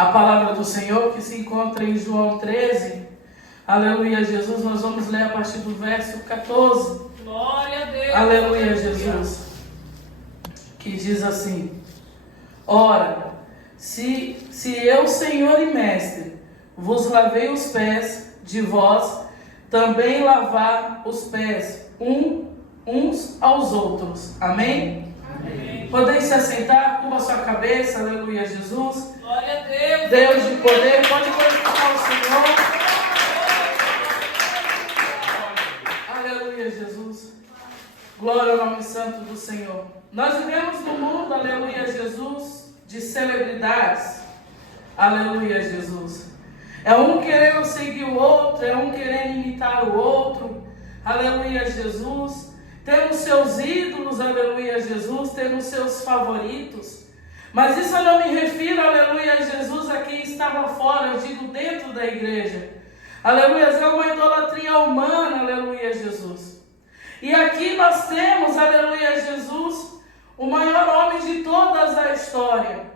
A palavra do Senhor que se encontra em João 13. Aleluia, Jesus. Nós vamos ler a partir do verso 14. Glória a Deus. Aleluia, Jesus. Que diz assim: Ora, se eu, Senhor e Mestre, vos lavei os pés de vós, também lavar os pés uns aos outros. Amém? Amém. Podem se assentar, curva sua cabeça. Aleluia, Jesus. Glória a Deus. Deus de poder, pode glorificar o Senhor. Aleluia, Jesus. Glória ao nome santo do Senhor. Nós vivemos num mundo, aleluia, Jesus, de celebridades. Aleluia, Jesus. É um querendo seguir o outro, é um querendo imitar o outro. Aleluia, Jesus. Temos seus ídolos, aleluia, Jesus. Temos seus favoritos. Mas isso eu não me refiro, aleluia, Jesus, a quem estava fora, eu digo dentro da igreja. Aleluia, é uma idolatria humana, aleluia, Jesus. E aqui nós temos, aleluia, Jesus, o maior homem de toda a história.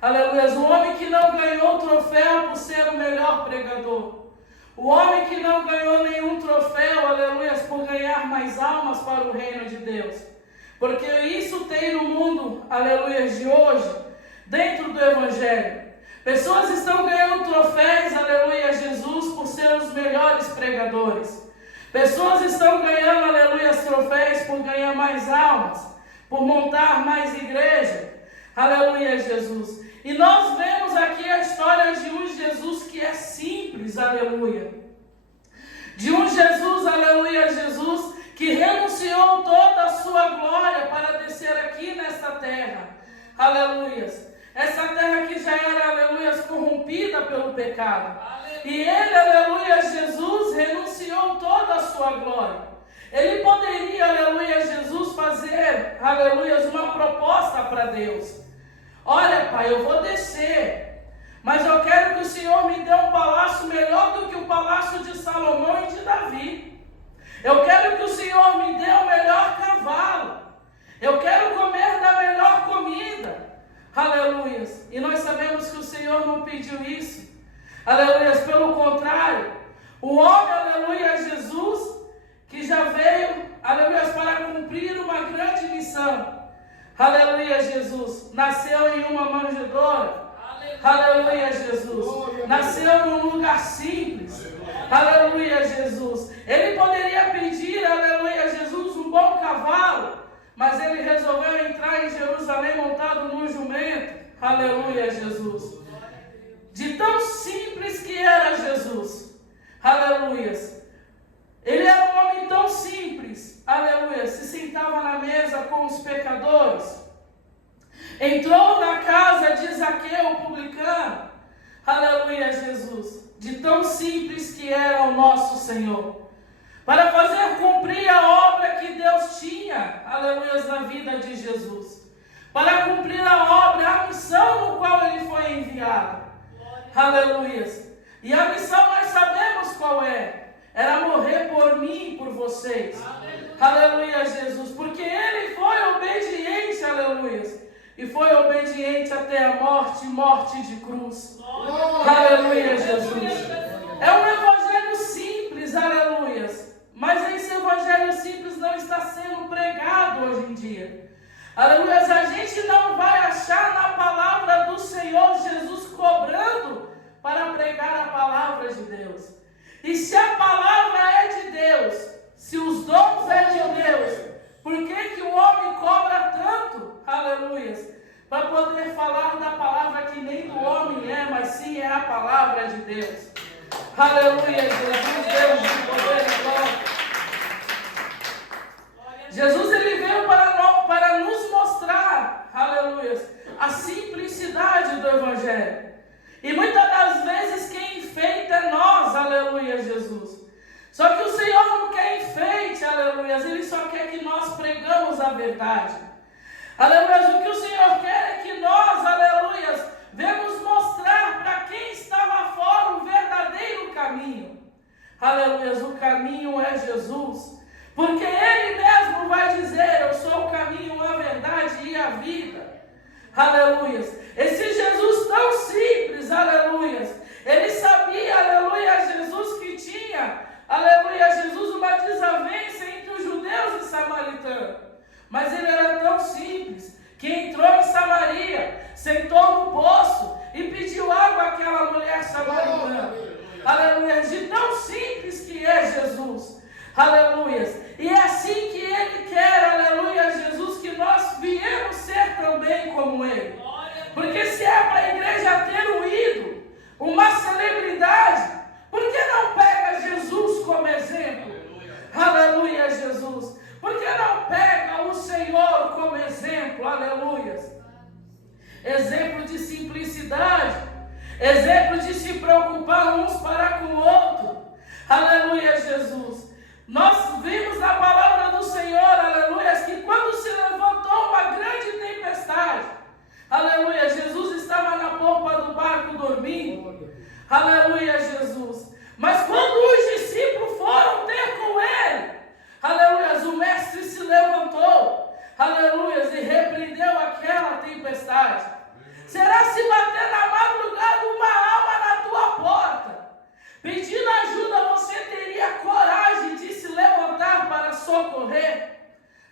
Aleluia, o homem que não ganhou troféu por ser o melhor pregador. O homem que não ganhou nenhum troféu, aleluia, por ganhar mais almas para o reino de Deus. Porque isso tem no mundo, aleluia, de hoje, dentro do Evangelho. Pessoas estão ganhando troféus, aleluia, Jesus, por ser os melhores pregadores. Pessoas estão ganhando, aleluia, troféus por ganhar mais almas, por montar mais igreja. Aleluia, Jesus. E nós vemos aqui a história de um Jesus que é simples, aleluia. De um Jesus, aleluia, Jesus, que renunciou toda a sua glória para descer aqui nesta terra. Aleluia. Essa terra que já era, aleluia, corrompida pelo pecado. Aleluia. E ele, aleluia, Jesus, renunciou toda a sua glória. Ele poderia, aleluia, Jesus, fazer, aleluia, uma proposta para Deus. Olha, Pai, eu vou descer, mas eu quero que o Senhor me dê um palácio melhor do que o palácio de Salomão e de Davi. Eu quero que o Senhor me dê o melhor cavalo. Eu quero comer da melhor comida. Aleluia. E nós sabemos que o Senhor não pediu isso. Aleluia. Pelo contrário, o homem, aleluia, Jesus, que já veio, aleluia, para cumprir uma grande missão. Aleluia, Jesus. Nasceu em uma manjedoura. Aleluia, Jesus. Nasceu num lugar simples. Aleluia, Jesus. Ele poderia pedir, aleluia, Jesus, um bom cavalo, mas ele resolveu entrar em Jerusalém montado num jumento. Aleluia, Jesus. De tão simples que era Jesus. Aleluia. Ele era um homem tão simples. Aleluia. Se sentava na mesa com os pecadores. Entrou na casa de Zaqueu, o publicano. Aleluia, Jesus. De tão simples que era o nosso Senhor. Para fazer cumprir a obra que Deus tinha, aleluia, na vida de Jesus. Para cumprir a obra, a missão no qual ele foi enviado. Aleluia. E a missão nós sabemos qual é. Era morrer por mim e por vocês. Aleluia, Jesus. Porque ele foi obediente, aleluia. E foi obediente até a morte de cruz. Aleluia, Jesus. É um evangelho simples, aleluia. Mas esse evangelho simples não está sendo pregado hoje em dia. Aleluia. A gente não vai achar na palavra do Senhor Jesus cobrando para pregar a palavra de Deus. E se a palavra é de Deus, se os dons é de Deus, por que o homem cobra tanto? Aleluia. Para poder falar da palavra que nem do homem é, mas sim é a palavra de Deus. Aleluia, Jesus, Deus de poder e glória. Jesus, ele veio para nos mostrar, aleluia, a simplicidade do evangelho. E muitas das vezes quem enfeita é nós, aleluia, Jesus. Só que o Senhor não quer enfeite, aleluia, ele só quer que nós pregamos a verdade. Aleluia, o que o Senhor quer é que nós, aleluia, venhamos mostrar para quem estava fora o verdadeiro caminho. Aleluia, o caminho é Jesus. Porque ele mesmo vai dizer, eu sou o caminho, a verdade e a vida. Aleluia. Esse Jesus tão simples, aleluia. Mas ele era tão simples que entrou em Samaria, sentou no poço e pediu água àquela mulher samaritana. Aleluia. De tão simples que é Jesus. Aleluia. E é assim que ele quer, aleluia, Jesus, que nós viemos ser também como ele. Porque se é para a igreja ter um ídolo, uma celebridade, por que não pega Jesus como exemplo? Aleluia, Jesus. Por que não pega o Senhor como exemplo? Aleluia. Exemplo de simplicidade, exemplo de se preocupar uns para com o outro. Aleluia, Jesus. Nós vimos na palavra do Senhor, aleluia, que quando se levantou uma grande tempestade, aleluia, Jesus estava na polpa do barco dormindo. Aleluia, Jesus. Mas quando os discípulos foram ter com ele, aleluia, o mestre se levantou, aleluia, e repreendeu aquela tempestade. Será se bater na madrugada uma alma na tua porta, pedindo ajuda, você teria coragem de se levantar para socorrer?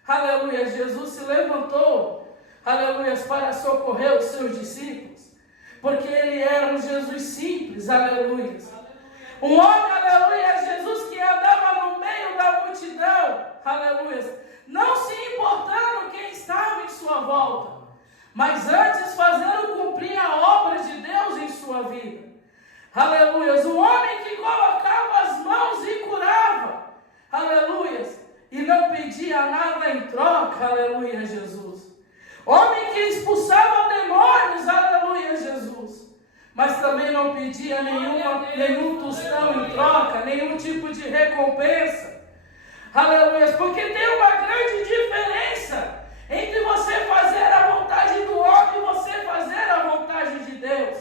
Aleluia, Jesus se levantou, aleluia, para socorrer os seus discípulos, porque ele era um Jesus simples, aleluia. Um homem, aleluia, Jesus que andava no meio da multidão, aleluia, não se importando quem estava em sua volta, mas antes fazendo cumprir a obra de Deus em sua vida. Aleluia, um homem que colocava as mãos e curava, aleluia, e não pedia nada em troca, aleluia, Jesus. Homem que expulsava demônios, aleluia, Jesus. Mas também não pedia nenhum tostão em troca, nenhum tipo de recompensa. Aleluia, porque tem uma grande diferença entre você fazer a vontade do homem e você fazer a vontade de Deus.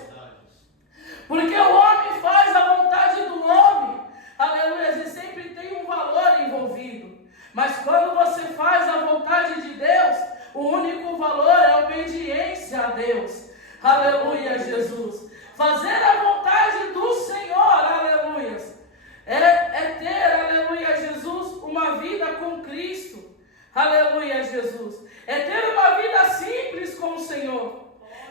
Porque o homem faz a vontade do homem, aleluia, e sempre tem um valor envolvido. Mas quando você faz a vontade de Deus, o único valor é a obediência a Deus. Aleluia, Jesus. Fazer a vontade do Senhor, aleluia, é ter, aleluia, Jesus, uma vida com Cristo. Aleluia, Jesus. É ter uma vida simples com o Senhor.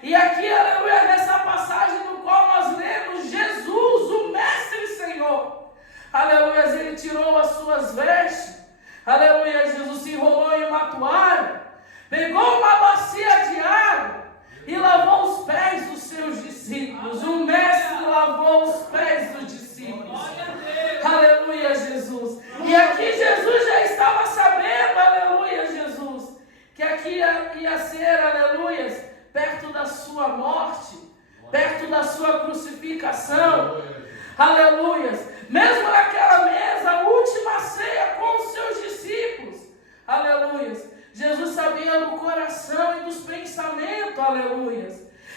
E aqui, aleluia, nessa passagem no qual nós lemos, Jesus, o Mestre Senhor, aleluia, ele tirou as suas vestes, aleluia, Jesus se enrolou em uma toalha, pegou uma bacia de água e lavou os pés dos seus discípulos. O Mestre lavou os pés dos discípulos. Aleluia, Jesus. E aqui Jesus já estava sabendo, aleluia, Jesus, que aqui ia ser, aleluia, perto da sua morte, perto da sua crucificação. Aleluia. Mesmo naquela mesa, a última ceia com os seus discípulos. Aleluia. Jesus sabia do coração e dos pensamentos. Aleluia.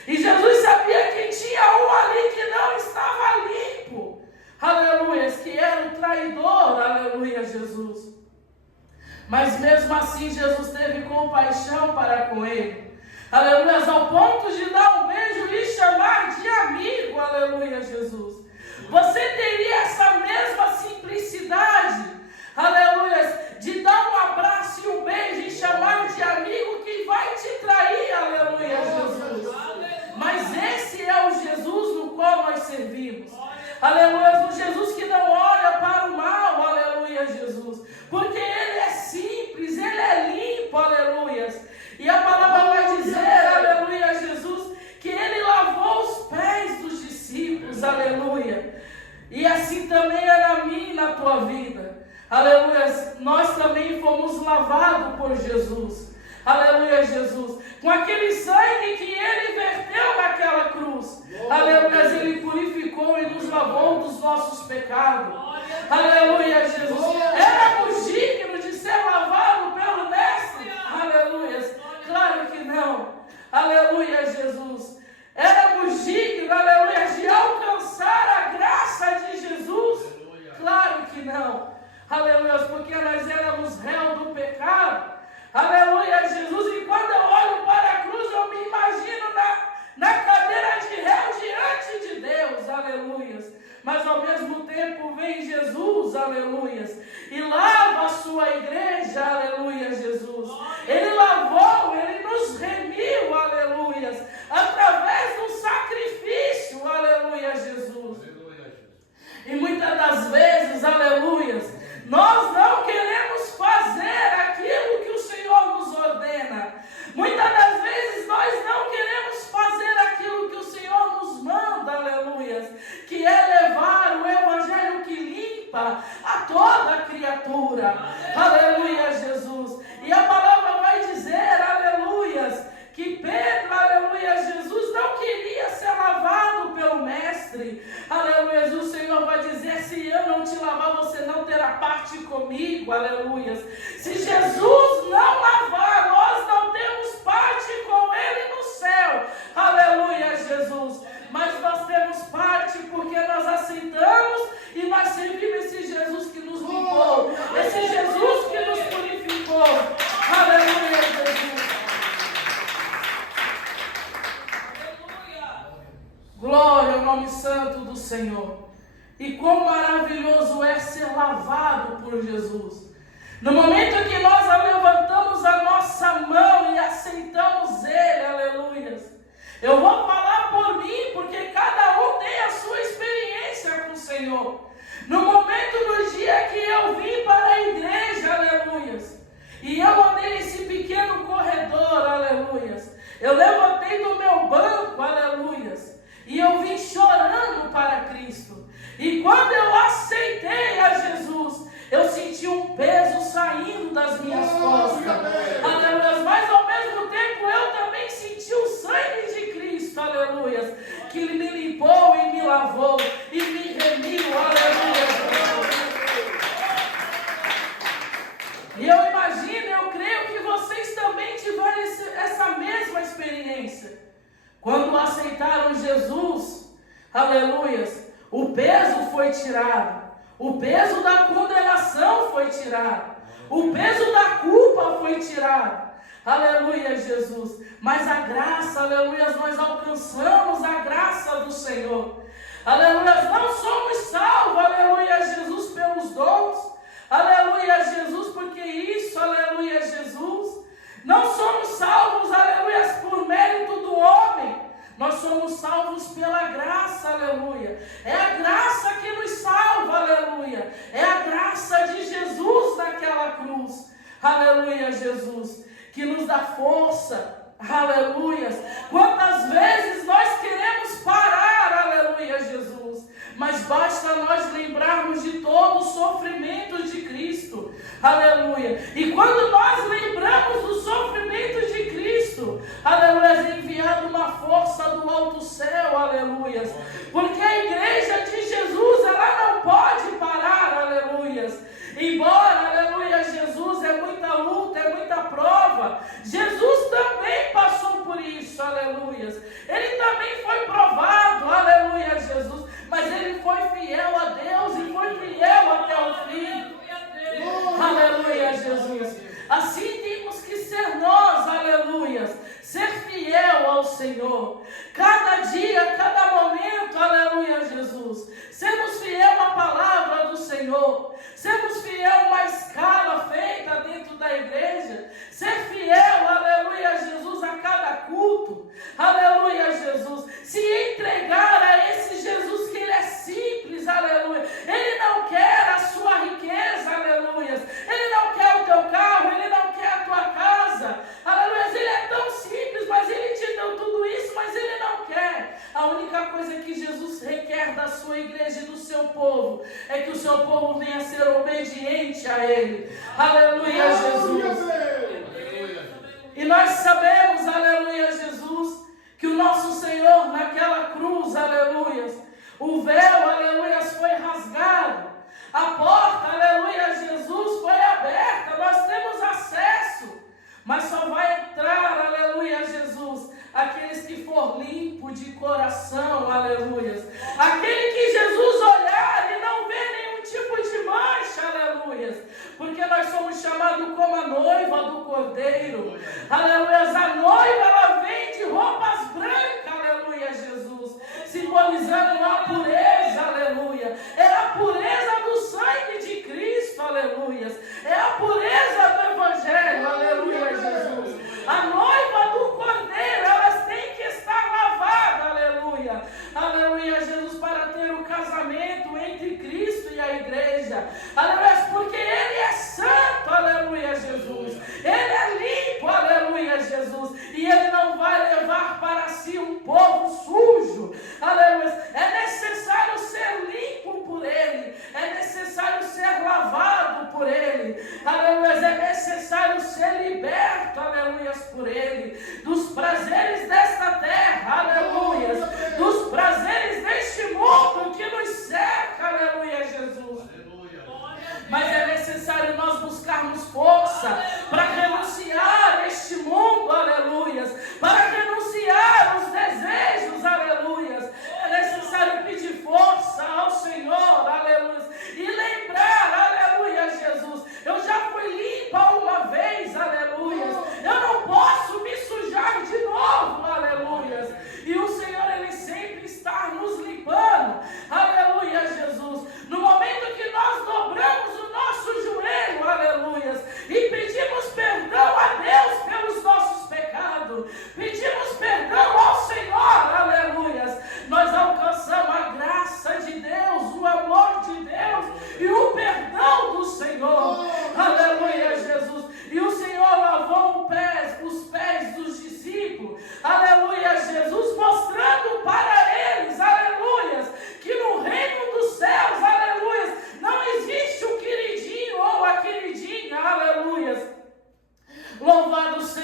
E Jesus sabia que tinha um ali que não estava limpo. Aleluia. Que era o traidor. Aleluia, Jesus. Mas mesmo assim, Jesus teve compaixão para com ele. Aleluia, ao ponto de dar um beijo e chamar de amigo, aleluia, Jesus. Você teria essa mesma simplicidade, aleluia, de dar um abraço e um beijo e chamar de amigo que vai te trair, aleluia, Jesus. Mas esse é o Jesus no qual nós servimos. Aleluia, o Jesus que não olha para o mal, aleluia, Jesus. Porque ele é simples, ele é limpo, aleluia. E a palavra vai dizer, aleluia, Jesus, que ele lavou os pés dos discípulos, aleluia. E assim também é na minha e na tua vida. Aleluia, nós também fomos lavados por Jesus. Aleluia, Jesus. Com aquele sangue que ele verteu naquela cruz. Aleluia, ele purificou e nos lavou dos nossos pecados. Aleluia, Jesus. Éramos dignos de ser lavados pelo Mestre. Aleluia. Claro que não. Aleluia, Jesus. Éramos dignos, aleluia, de alcançar a graça de Jesus. Claro que não. Aleluia, porque nós éramos réus do pecado. Aleluia, Jesus. E quando eu olho para a cruz, eu me imagino na cadeira de réu diante de Deus. Aleluia. Mas ao mesmo tempo vem Jesus, aleluia, e lava a sua igreja. igreja, aleluia, Jesus. Ele lavou, Ele nos remiu, aleluia, através do sacrifício, aleluia, Jesus. E muitas das vezes, aleluia, nós não queremos fazer aquilo que o Senhor nos ordena. Muitas das vezes nós não queremos fazer aquilo que o Senhor nos manda, aleluia, que é levar o evangelho que limpa a toda criatura, aleluia, Jesus. E a palavra vai dizer, aleluia, que Pedro, aleluia, Jesus não queria ser lavado pelo mestre, aleluia. O Senhor vai dizer: se eu não te lavar, você não terá parte comigo, aleluia. Se Jesus não lavar, nós não temos parte com Ele no céu, aleluia, Jesus. Mas nós temos parte porque nós aceitamos e nós servimos esse Jesus que nos limpou, esse Jesus que nos purificou, aleluia, Jesus. Glória ao nome santo do Senhor. E quão maravilhoso é ser lavado por Jesus. No momento em que nós levantamos a nossa mão e aceitamos Ele, aleluia. Eu vou falar por mim, porque cada um tem a sua experiência com o Senhor. No momento, no dia que eu vim para a igreja, aleluia, e eu andei nesse pequeno corredor, aleluia, eu levantei do meu banco, aleluia, e eu vim chorando para Cristo. E quando eu aceitei a Jesus, eu senti um peso saindo das minhas costas. Aleluia. Mas ao mesmo tempo eu também senti o sangue de Cristo, aleluia, que me limpou e me lavou e me remiu, aleluia. E eu imagino, eu creio que vocês também tiveram essa mesma experiência. Quando aceitaram Jesus, aleluia, o peso foi tirado, o peso da condenação foi tirado, o peso da culpa foi tirado, aleluia, Jesus. Mas a graça, aleluia, nós alcançamos a graça do Senhor, aleluia. Não somos salvos, aleluia, Jesus, pelos dons, aleluia, Jesus, porque isso, aleluia, Jesus. Não somos salvos, aleluia, por mérito do homem. Nós somos salvos pela graça, aleluia. É a graça que nos salva, aleluia. É a graça de Jesus naquela cruz, aleluia, Jesus, que nos dá força, aleluia. Quantas vezes nós queremos parar, aleluia, Jesus, mas basta nós lembrarmos de todo o sofrimento de Cristo, aleluia. E quando nós lembramos do sofrimento de Cristo, aleluia, é enviado uma força do alto céu, aleluia. Porque a igreja de Jesus, ela não pode parar, aleluia. Embora, aleluia, Jesus é muita luta, é muita prova, Jesus também passou por isso, aleluia. Ele também foi provado, aleluia, Jesus. Mas ele foi fiel a Deus e foi fiel até o fim. Aleluia, Jesus. Assim temos que ser nós, aleluia, ser fiel ao Senhor. Cada dia, cada momento, aleluia, Jesus. Sermos fiel à palavra do Senhor. Sermos fiel a uma escala feita dentro da igreja. Ser fiel, aleluia, Jesus, a cada culto. Aleluia, Jesus. Se entregar a esse Jesus que Ele é simples, aleluia. Ele não quer a sua riqueza, aleluia. Ele não quer o teu carro, Ele não quer a tua casa. Aleluia, Ele é tão simples, mas Ele te deu tudo isso, mas Ele não quer. A única coisa que Jesus requer da sua igreja e do seu povo é que o seu povo venha ser obediente a Ele. Aleluia, Jesus. E nós sabemos, aleluia, Jesus, que o nosso Senhor naquela cruz, aleluia, o véu, aleluia, foi rasgado. A porta, aleluia, Jesus, foi aberta. Nós temos acesso. Mas só vai entrar, aleluia, Jesus, aqueles que for limpo de coração, aleluia. Aquele que Jesus olhar e não ver nenhum tipo de mancha, aleluia. Porque nós somos chamados como a noiva do Cordeiro, aleluia. A noiva, ela vem de roupas brancas, aleluia, Jesus, simbolizando a pureza, aleluia. É a pureza do sangue de Cristo, aleluia. É a pureza do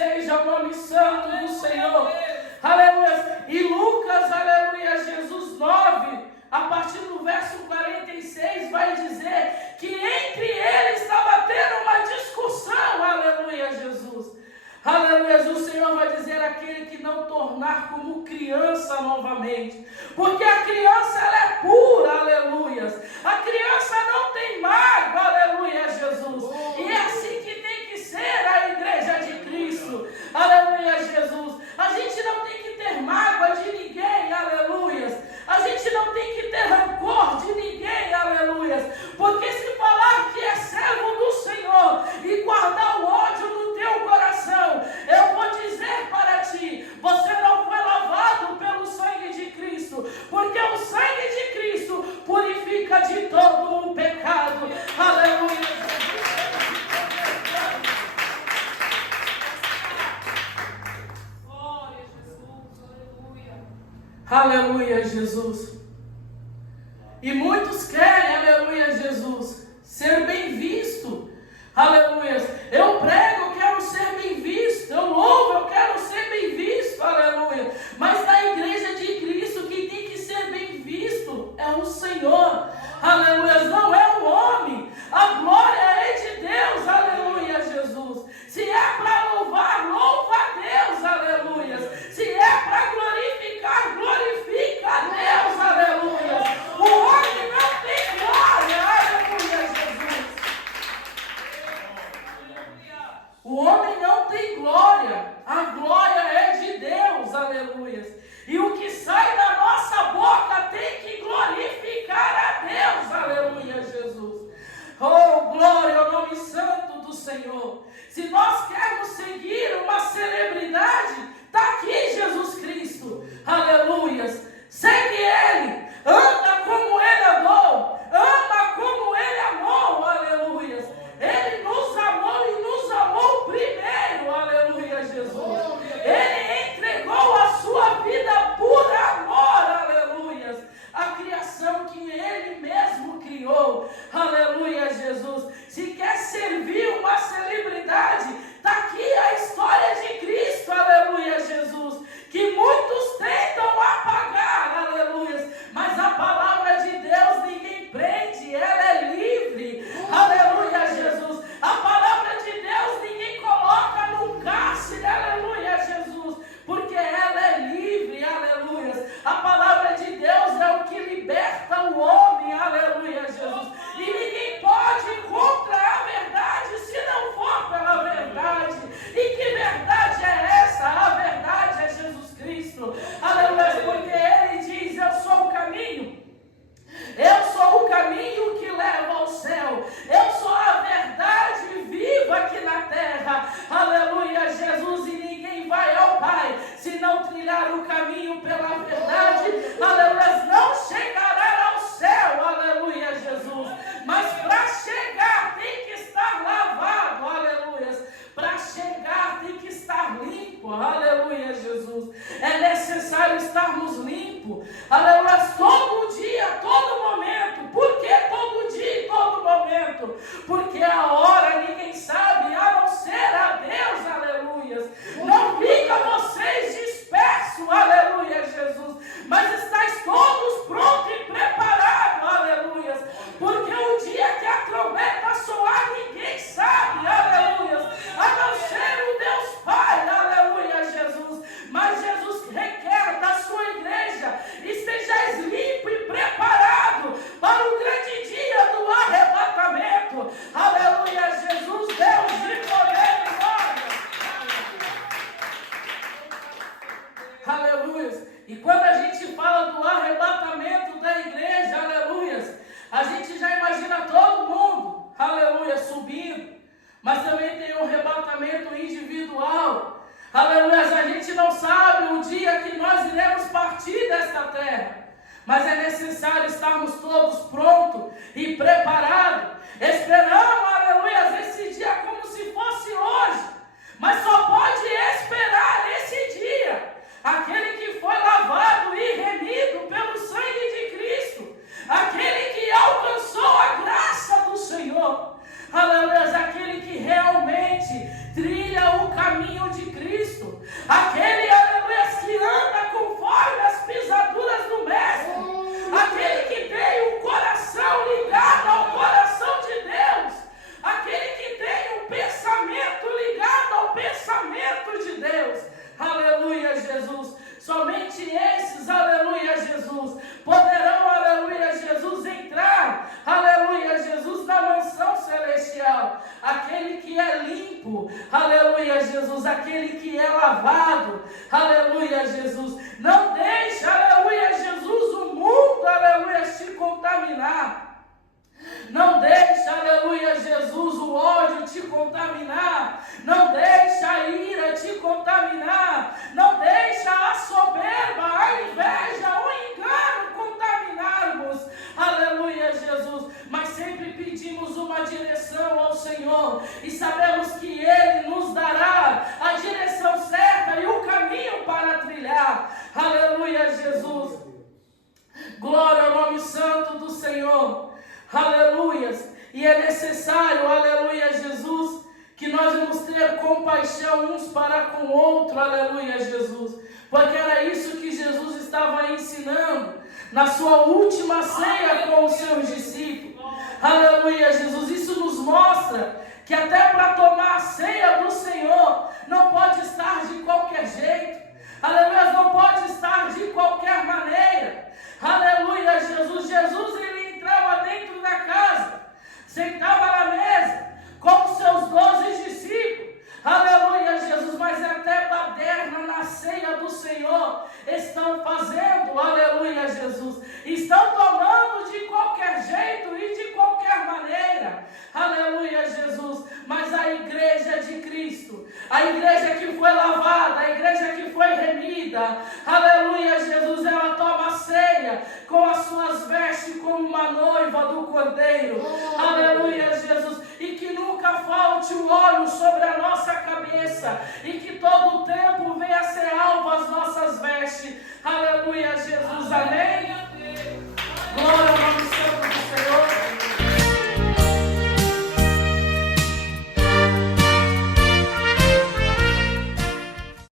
seja o nome santo do Senhor. Aleluia. E Lucas, aleluia, Jesus 9, a partir do verso 46, vai dizer que entre eles estava tendo uma discussão. Aleluia, Jesus. Aleluia, o Senhor vai dizer aquele que não tornar como criança novamente, porque a criança ela é pura, aleluia, a criança não tem mágoa, aleluia, Jesus, e é assim que tem que ser a igreja de Cristo, aleluia, Jesus, a gente não tem que ter mágoa de ninguém, aleluia, a gente não tem que ter rancor de ninguém, aleluia, porque se falar que é servo do Senhor e guardar o ódio no teu coração, eu vou dizer para ti, você não foi lavado pelo sangue de Cristo, porque o sangue de Cristo purifica de todo o pecado. Aleluia. Glória a Jesus, aleluia. Aleluia, Jesus. E muitos querem, aleluia, Jesus, ser bem visto. Aleluia. Eu prego, eu quero ser bem visto. Eu louvo, eu quero ser bem visto. Aleluia. Mas na igreja de Cristo, quem tem que ser bem visto é o Senhor. Aleluia. Não é o homem. A glória é de Deus. Aleluia, Jesus. Se é para louvar, louva a Deus. Aleluia. Se é para glorificar, glorifica a Deus. Aleluia. O homem não tem glória. Aleluia, Jesus. O homem não tem glória, a glória é de Deus, aleluia. E o que sai da nossa boca tem que glorificar a Deus, aleluia, Jesus. Oh, glória ao nome santo do Senhor. Se nós queremos seguir uma celebridade, está aqui Jesus Cristo, aleluia. Segue Ele, anda como Ele andou, ama como Ele amou, aleluia. Ele nos amou e nos amou primeiro, aleluia, Jesus. Ele entregou a sua vida por amor, aleluia. A criação que Ele mesmo criou, aleluia, Jesus. Se quer servir uma celebridade, está aqui a história de Cristo, aleluia, Jesus. Que muitos tentam apagar, aleluia. Mas a palavra de Deus ninguém prende, ela é livre, aleluia, Jesus. A palavra de Deus ninguém coloca num cárcere, aleluia, Jesus, porque ela é livre, aleluia. A palavra de Deus é o que liberta o homem, aleluia, Jesus. E ninguém pode ir contra a verdade se não for pela verdade. E que verdade é essa? A verdade é Jesus Cristo, aleluia, porque Ele diz: eu sou o caminho. Eu sou o caminho que leva ao céu. Eu sou a verdade viva aqui na terra. Aleluia, Jesus. E ninguém vai ao Pai se não trilhar o caminho pela verdade. Aleluia, não chegará ao céu. Aleluia, Jesus. Mas para chegar tem que estar lavado. Aleluia. Para chegar tem que estar limpo. Aleluia, Jesus. É necessário estarmos limpos. Aleluia, todo dia, todo momento. Por que todo dia e todo momento? Porque a hora ninguém sabe, a não ser a Deus. Aleluia. Não fica vocês dispersos. Aleluia, Jesus. Mas estáis todos prontos e preparados. Aleluia. Porque o dia que a trombeta soar, ninguém sabe. Aleluia. A não ser o Deus Pai, aleluia, Jesus. Mas Jesus requer da sua igreja: estejais limpo e preparado para o grande dia do arrebatamento. Aleluia, Jesus, Deus de poder e glória. Aleluia. E quando a gente fala do arrebatamento da igreja, aleluia, a gente já imagina todo mundo, aleluia, subindo. Mas também tem um arrebatamento individual. Aleluia, a gente não sabe o dia que nós iremos partir desta terra. Mas é necessário estarmos todos prontos e preparados. Esperamos, aleluia, esse dia como se fosse hoje. Mas só pode esperar esse dia aquele que foi lavado e remido pelo sangue de Cristo. Aquele que alcançou a graça do Senhor. Aleluia, aquele que realmente trilha o caminho de Cristo. aleluia, Jesus, aquele que é lavado, aleluia, Jesus. Não deixa, aleluia, Jesus, o mundo, aleluia, te contaminar. Não deixa, aleluia, Jesus, o ódio te contaminar. Não deixa a ira te contaminar. Não deixa a soberba, a inveja, o engano contaminarmos. Aleluia, Jesus. Mas sempre pedimos uma direção ao Senhor. E sabemos que Ele nos dará a direção certa e o caminho para trilhar. Aleluia, Jesus. Glória ao nome santo do Senhor. Aleluias, e é necessário, aleluia, Jesus, que nós vamos ter compaixão uns para com o outro, aleluia, Jesus, porque era isso que Jesus estava ensinando na sua última ceia com os seus discípulos, aleluia, Jesus. Isso nos mostra que até para tomar a ceia do Senhor, não pode estar de qualquer jeito, aleluia, não pode estar de qualquer maneira, aleluia, Jesus. Jesus, ele entrava dentro da casa, sentava na mesa com os seus 12 discípulos, aleluia, Jesus, mas até baderna na ceia do Senhor estão fazendo, aleluia, Jesus, estão tomando de qualquer jeito e de qualquer maneira, aleluia, Jesus. Mas a igreja de Cristo, a igreja que foi lavada, a igreja que foi remida, aleluia, Jesus, ela toma ceia com as suas vestes como uma noiva do Cordeiro, aleluia, Jesus, e que nunca falte o óleo sobre a nossa cabeça, e